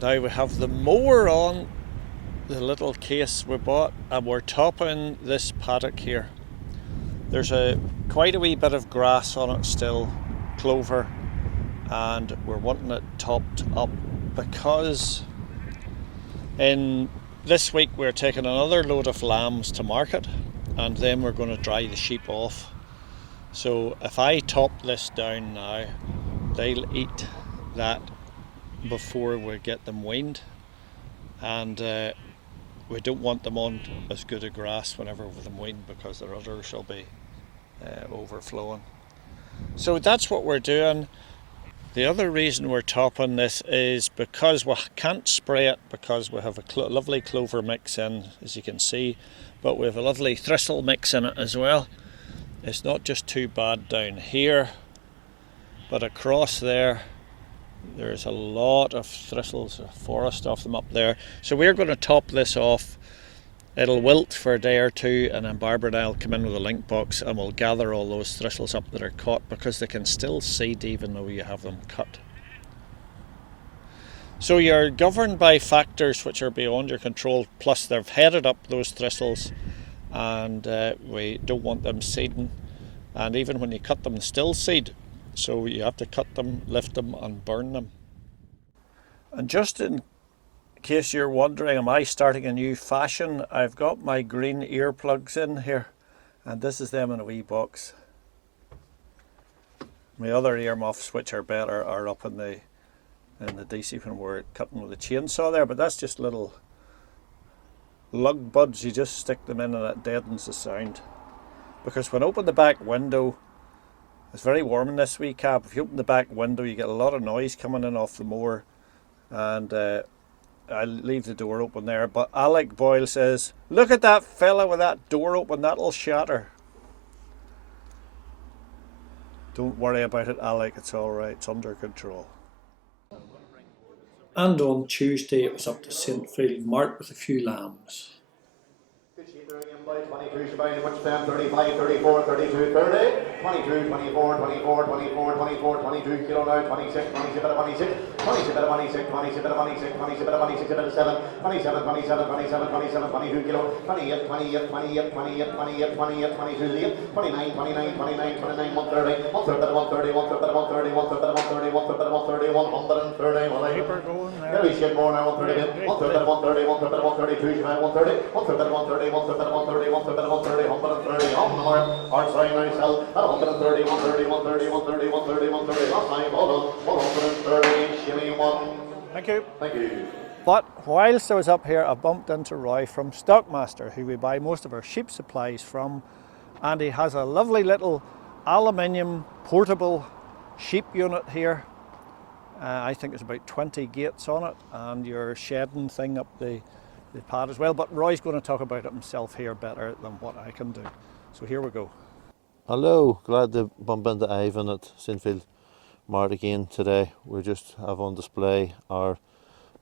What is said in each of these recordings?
Now we have the mower on the little case we bought, and we're topping this paddock here. There's quite a wee bit of grass on it still, clover, and we're wanting it topped up because in this week we're taking another load of lambs to market, and then we're going to dry the sheep off. So if I top this down now, they'll eat that before we get them weaned, and we don't want them on as good a grass whenever we're them weaned because their udders shall be overflowing. So that's what we're doing. The other reason we're topping this is because we can't spray it because we have a lovely clover mix in, as you can see, but we have a lovely thistle mix in it as well. It's not just too bad down here, but across there there's a lot of thistles, a forest of them up there. So we're going to top this off. It'll wilt for a day or two, and then Barbara and I will come in with a link box and we'll gather all those thistles up that are caught, because they can still seed even though you have them cut. So you're governed by factors which are beyond your control, plus they've headed up those thistles, and we don't want them seeding, and even when you cut them, still seed. So you have to cut them, lift them and burn them. And just in case you're wondering, am I starting a new fashion, I've got my green earplugs in here, and this is them in a wee box. My other earmuffs, which are better, are up in the DC when we're cutting with a chainsaw there, but that's just little lug buds. You just stick them in and it deadens the sound. Because when I open the back window, it's very warm in this wee cab. If you open the back window, you get a lot of noise coming in off the mower, and I'll leave the door open there. But Alec Boyle says, "Look at that fella with that door open, that'll shatter." Don't worry about it, Alec, it's alright, it's under control. And on Tuesday it was up to St. Field Mart with a few lambs. 22 Shebang, which time 35, 34, 32, 30, 22, 24, 24, 24, 24, 22 kilo now, 26, 27, 26, 27, 26, 27, 26, 27, 26, 27, 27, 27, 27, 27, 22 kilo, 28, 28, 28, 28, 28, 28, 22 late, 29, 29, 29, 29, 130, 130, 130, 130, 130, 130, 130, 130, 130, 130, get a wee shit more now, 130, 130, 130, 130, 132 Shebang, 130, 130, 130, 130, 130, 130, 130, on the mark, hard sign myself, at 130, 130, 130, 130, 130, 130, last time, hold on, 130, shilling one. Thank you. Thank you. But whilst I was up here, I bumped into Roy from Stockmaster, who we buy most of our sheep supplies from, and he has a lovely little aluminium portable sheep unit here. I think there's about 20 gates on it, and your shedding thing up the pad as well, but Roy's going to talk about it himself here better than what I can do. So here we go. Hello, glad to bump into Ivan at St. Field Mart again today. We just have on display our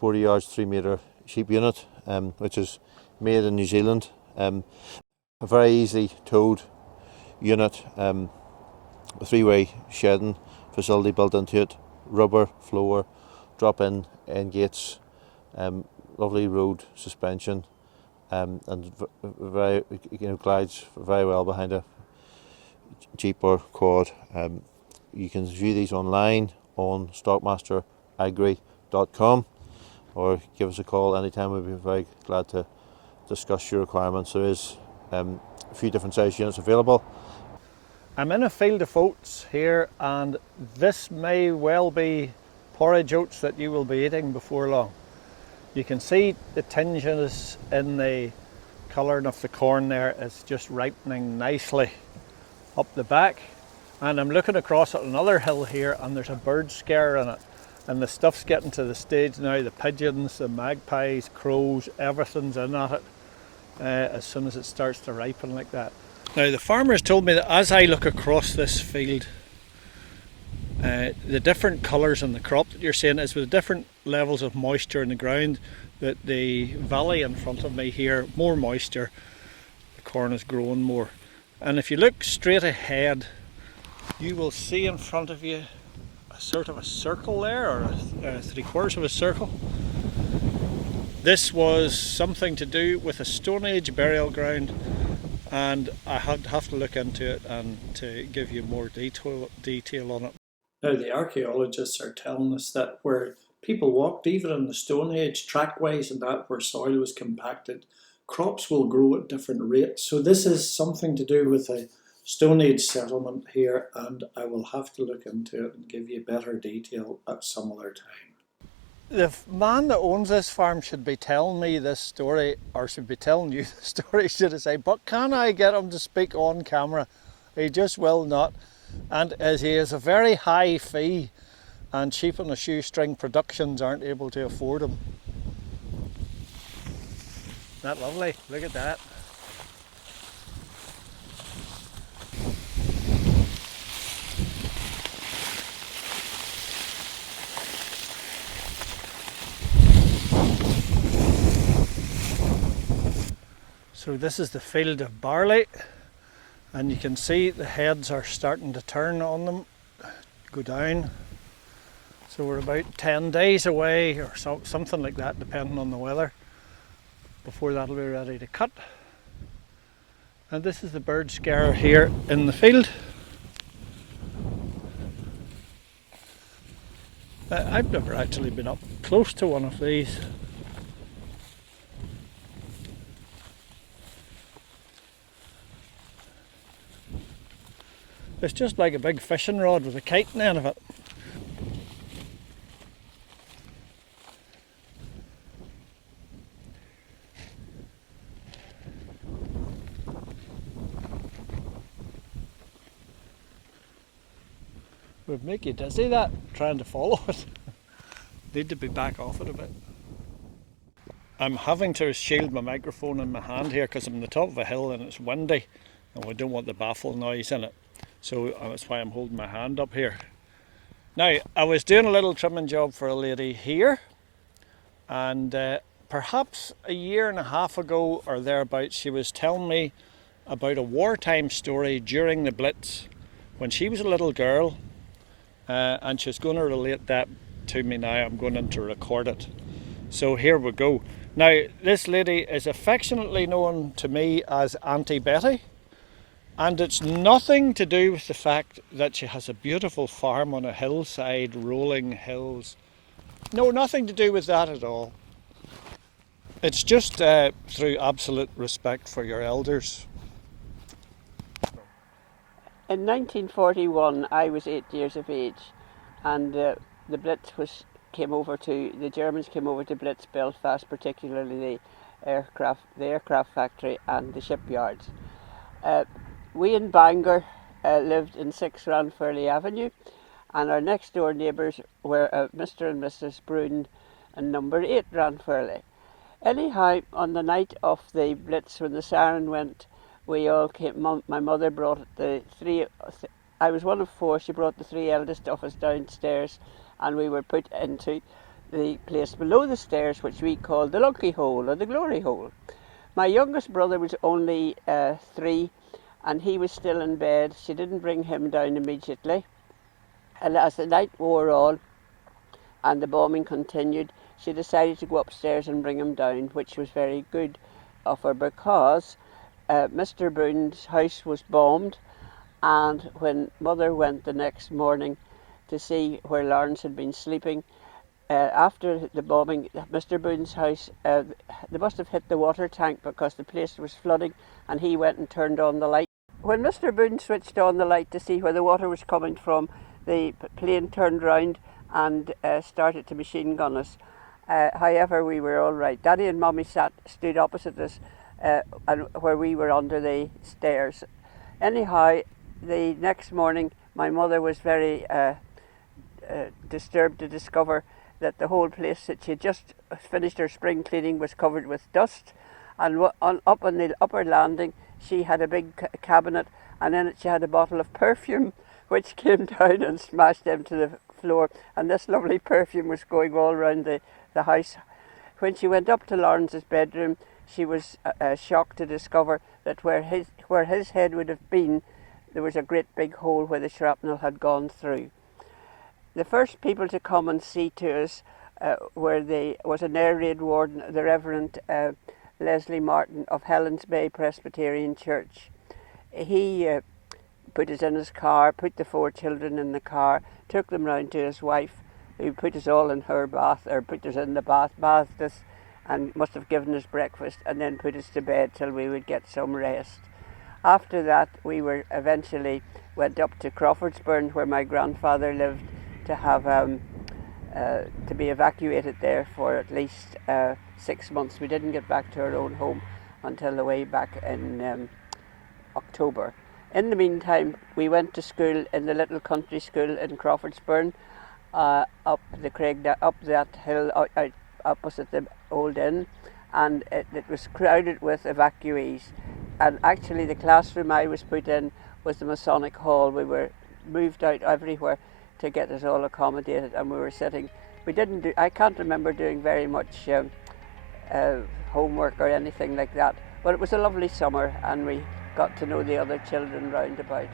40 yards 3 metre sheep unit, which is made in New Zealand. A very easy towed unit, a 3-way shedding facility built into it, rubber floor, drop in end gates, lovely road suspension, and very, glides very well behind a Jeep or quad. You can view these online on stockmasteragri.com, or give us a call anytime. We'd be very glad to discuss your requirements. There is a few different size units available. I'm in a field of oats here, and this may well be porridge oats that you will be eating before long. You can see the tinges in the colouring of the corn there. It's just ripening nicely up the back. And I'm looking across at another hill here, and there's a bird scare in it. And the stuff's getting to the stage now, the pigeons, the magpies, crows, everything's in at it as soon as it starts to ripen like that. Now the farmers told me that as I look across this field, the different colours in the crop that you're seeing is with different levels of moisture in the ground, that the valley in front of me here, more moisture, the corn is growing more. And if you look straight ahead, you will see in front of you a sort of a circle there, or a 3/4 of a circle. This was something to do with a Stone Age burial ground, and I have to look into it and to give you more detail on it. Now, the archaeologists are telling us that where people walked, even in the Stone Age, trackways and that, where soil was compacted, crops will grow at different rates. So this is something to do with a Stone Age settlement here, and I will have to look into it and give you better detail at some other time. The man that owns this farm should be telling me this story, or should be telling you the story, should I say, but can I get him to speak on camera? He just will not. And as he has a very high fee, and Sheep on a Shoestring Productions aren't able to afford him. Isn't that lovely? Look at that. So this is the field of barley, and you can see the heads are starting to turn on them, go down. So we're about 10 days away or something like that, depending on the weather, before that'll be ready to cut. And this is the bird scare here in the field. I've never actually been up close to one of these. It's just like a big fishing rod with a kite in the end of it. Would make you dizzy, that, trying to follow it. Need to be back off it a bit. I'm having to shield my microphone in my hand here because I'm on the top of a hill and it's windy and we don't want the baffle noise in it. So that's why I'm holding my hand up here. Now, I was doing a little trimming job for a lady here, and perhaps a year and a half ago or thereabouts, she was telling me about a wartime story during the Blitz when she was a little girl, and she's going to relate that to me now. I'm going in to record it. So here we go. Now, this lady is affectionately known to me as Auntie Betty. And it's nothing to do with the fact that she has a beautiful farm on a hillside, rolling hills. No, nothing to do with that at all. It's just through absolute respect for your elders. In 1941, I was 8 years of age, and the Blitz the Germans came over to Blitz Belfast, particularly the aircraft factory and the shipyards. We in Bangor lived in 6 Ranfurly Avenue, and our next door neighbours were Mr. and Mrs. Brune and number 8 Ranfurly. Anyhow, on the night of the Blitz, when the siren went, we all came. My mother brought I was one of 4, she brought the 3 eldest of us downstairs, and we were put into the place below the stairs, which we called the Lucky Hole or the Glory Hole. My youngest brother was only 3, and he was still in bed. She didn't bring him down immediately. And as the night wore on and the bombing continued, she decided to go upstairs and bring him down, which was very good of her because Mr. Boone's house was bombed, and when Mother went the next morning to see where Lawrence had been sleeping, after the bombing, Mr. Boone's house, they must have hit the water tank because the place was flooding, and he went and turned on the light. When Mr. Boone switched on the light to see where the water was coming from, the plane turned round and started to machine gun us. However, we were all right. Daddy and Mummy stood opposite us, and where we were under the stairs. Anyhow, the next morning, my mother was very disturbed to discover that the whole place that she had just finished her spring cleaning was covered with dust, and up on the upper landing she had a big cabinet, and in it she had a bottle of perfume which came down and smashed into the floor, and this lovely perfume was going all round the house. When she went up to Lawrence's bedroom, she was shocked to discover that where his head would have been, there was a great big hole where the shrapnel had gone through. The first people to come and see to us where there was an air raid warden, the Reverend Leslie Martin of Helens Bay Presbyterian Church. He put us in his car, put the 4 children in the car, took them round to his wife, who put us all in her bath, or put us in the bath, bathed us, and must have given us breakfast, and then put us to bed till we would get some rest. After that, we were eventually went up to Crawfordsburn, where my grandfather lived, to have to be evacuated there for at least 6 months. We didn't get back to our own home until the way back in October. In the meantime, we went to school in the little country school in Crawfordsburn, up the Craig, up that hill out opposite the old inn, and it was crowded with evacuees. And actually, the classroom I was put in was the Masonic Hall. We were moved out everywhere to get us all accommodated, and we were sitting. We didn't do. I can't remember doing very much homework or anything like that. But it was a lovely summer, and we got to know the other children round about.